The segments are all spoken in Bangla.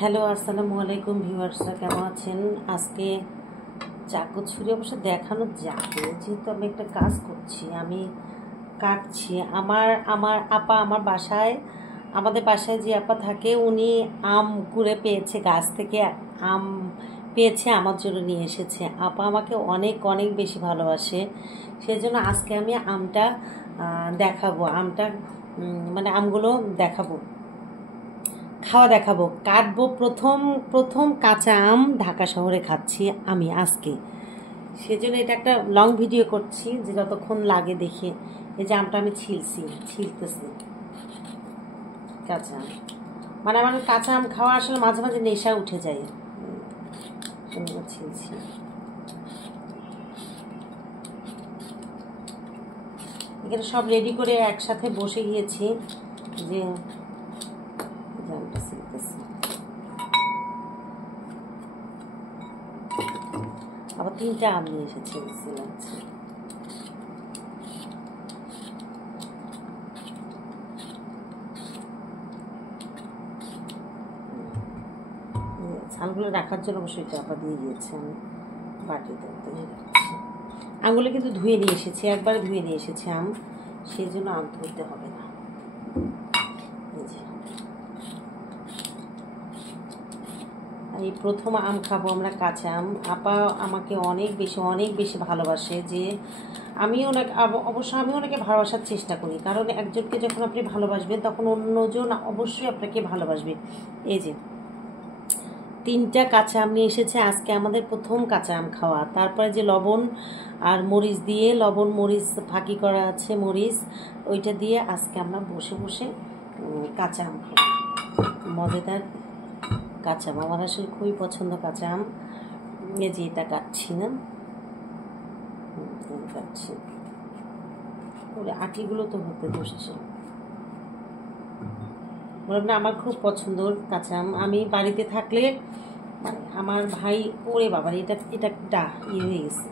হ্যালো, আসসালামু আলাইকুম ভিউয়ার্সরা, কেমন আছেন? আজকে চাকু ছুরি অবশ্য দেখানো যাবে, যেহেতু আমি একটা কাজ করছি, আমি কাটছি। আমার আমার আপা আমাদের বাসায় যে আপা থাকে, উনি আম কুড়ে পেয়েছে, গাছ থেকে আম পেয়েছে, আমার জন্য নিয়ে এসেছে। আপা আমাকে অনেক অনেক বেশি ভালোবাসে, সেজন্য আজকে আমি আমটা দেখাবো। মানে আমগুলো দেখাবো, খাওয়া দেখাবো, কাটবো। প্রথম প্রথম কাঁচা আম ঢাকা শহরে খাচ্ছি আমি আজকে, সেজন্য এটা একটা লং ভিডিও করছি, যে যতক্ষণ লাগে দেখে। এই যে আমটা আমি ছিলতেছি কাঁচা আম। মানে আমার কাঁচা আম খাওয়া আসলে মাঝে মাঝে নেশা উঠে যায়। ছিলছি, এখানে সব রেডি করে একসাথে বসে গিয়েছি, যে আমটা ছিলতেছি। আবার 3টা আম নিয়ে এসেছি, লাগছে। ছালগুলো রাখার জন্য অবশ্যই চাপা দিয়ে গিয়েছে, আমি বাটিতে আমগুলো কিন্তু ধুয়ে নিয়ে এসেছি, একবারে ধুয়ে নিয়ে এসেছি আম, সেই জন্য আম ধুতে হবে না। এই প্রথম আম খাবো আমরা, কাঁচা আম। আপা আমাকে অনেক বেশি ভালোবাসে, যে অবশ্য আমি ওনাকে ভালোবাসার চেষ্টা করি, কারণ একজনকে যখন আপনি ভালোবাসবেন তখন অন্যজন অবশ্যই আপনাকে ভালোবাসবে। এই যে 3টা কাঁচা আম নিয়ে এসেছে আজকে, আমাদের প্রথম কাঁচা আম খাওয়া। তারপরে যে লবণ আর মরিচ দিয়ে, লবণ মরিচ ফাঁকি করা আছে, মরিচ ওইটা দিয়ে আজকে আমরা বসে বসে কাঁচা আম খাবো। মজাদার কাঁচা আম, আমার আসলে খুবই পছন্দ কাঁচা আম। এই যে এটা কাটছি না, কাটছি, ওরে আটিগুলো তো হতে বসছে। বললাম না, আমার খুব পছন্দ কাঁচা আম। আমি বাড়িতে থাকলে আমার ভাই, ওরে বাবা, এটা হয়ে গেছে।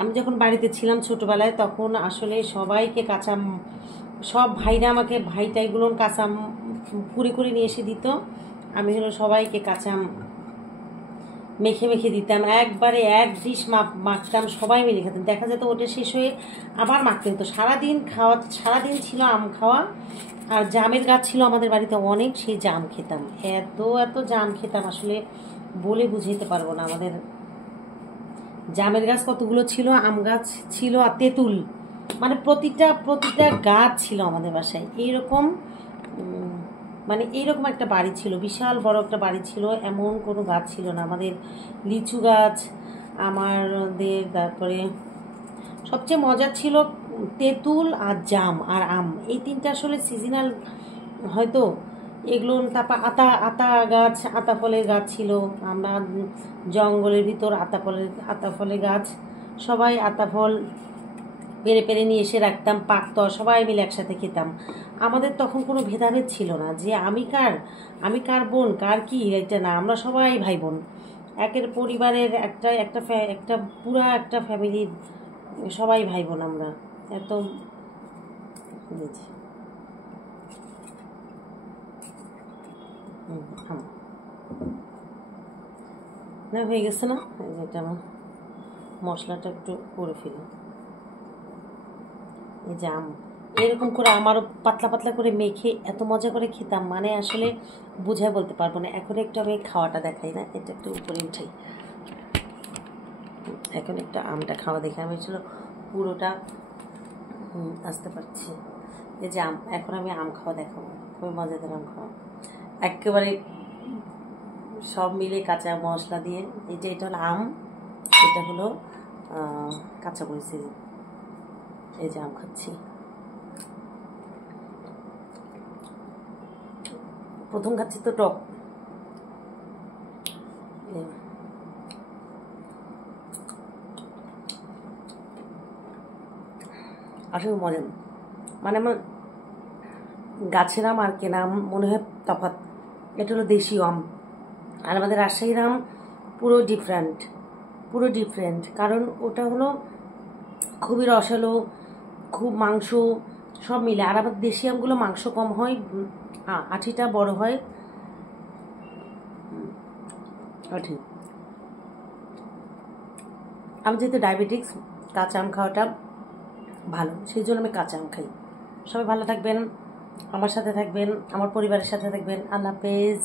আমি যখন বাড়িতে ছিলাম ছোটবেলায়, তখন আসলে সবাইকে কাঁচা, সব ভাইরা আমাকে ভাইটাইগুলো কাঁচা কুড়ে নিয়ে এসে দিত। আমি সবাইকে কাঁচা মেখে মেখে দিতাম, একবারে এক ডিশ মাখতাম, সবাই মিলে খেতাম। দেখা যেত ওটা শেষ হয়ে আবার মাখতে হতো। সারাদিন ছিল আম খাওয়া। আর জামের গাছ ছিল আমাদের বাড়িতে অনেক, সেই জাম খেতাম, এত জাম খেতাম, আসলে বলে বুঝাইতে পারবো না। আমাদের জামের গাছ কতগুলো ছিল, আম গাছ ছিল, আর তেঁতুল, মানে প্রতিটা গাছ ছিল আমাদের বাসায়। এইরকম একটা বাড়ি ছিল, বিশাল বড় একটা বাড়ি ছিল, এমন কোনো গাছ ছিল না। আমাদের লিচু গাছ, আমাদের তারপরে সবচেয়ে মজার ছিল তেঁতুল আর জাম আর আম, এই 3টা আসলে সিজনাল হয়তো এগুলো। তারপর আতা ফলের গাছ ছিল। আমরা জঙ্গলের ভিতর আতা ফলের গাছ, সবাই আতা ফল পেরে নিয়ে এসে রাখতাম, পাকতো, সবাই মিলে একসাথে খেতাম। আমাদের তখন কোনো ভেদাভেদ ছিল না, যে আমি কার বোন, কার কি, এটা না, আমরা সবাই ভাই বোন, একের পরিবারের একটা পুরা একটা ফ্যামিলির সবাই ভাই বোন আমরা। এত না হয়ে গেছে না, যেটা আমার মশলাটা একটু করে ফেলি। এই যে আম এরকম করে আমারও পাতলা করে মেখে এত মজা করে খেতাম, মানে আসলে বুঝায় বলতে পারবো না। এখন একটু আমি খাওয়াটা দেখাই না, এটা একটু উপরে উঠাই। এখন একটু আমটা খাওয়া দেখে আমি পুরোটা আসতে পারছি। এই যে আম, এখন আমি আম খাওয়া দেখাবো, খুবই মজাদার আম খাওয়া, একেবারে সব মিলে কাঁচা মশলা দিয়ে। এটা হলো আম, এটা হলো কাঁচা মরিচ। এই যে আম খাচ্ছি, প্রথম খাচ্ছি তো টক। আসলে মজা, মানে আমার গাছের আম আর কেনা আম মনে হয় তফাৎ। এটা হলো দেশীয় আম, আর আমাদের রাজশাহীর আম পুরো ডিফারেন্ট, কারণ ওটা হলো খুবই রসালো, খুব মাংস, সব মিলে। আর আবার দেশি আমগুলো মাংস কম হয়, আঠিটা বড় হয়। আঠি আমি যেহেতু ডায়াবেটিক্স, কাঁচা আম খাওয়াটা ভালো, সেই জন্য আমি কাঁচা আম খাই। সবাই ভালো থাকবেন, আমার সাথে থাকবেন, আমার পরিবারের সাথে থাকবেন। আল্লাহ হাফেজ।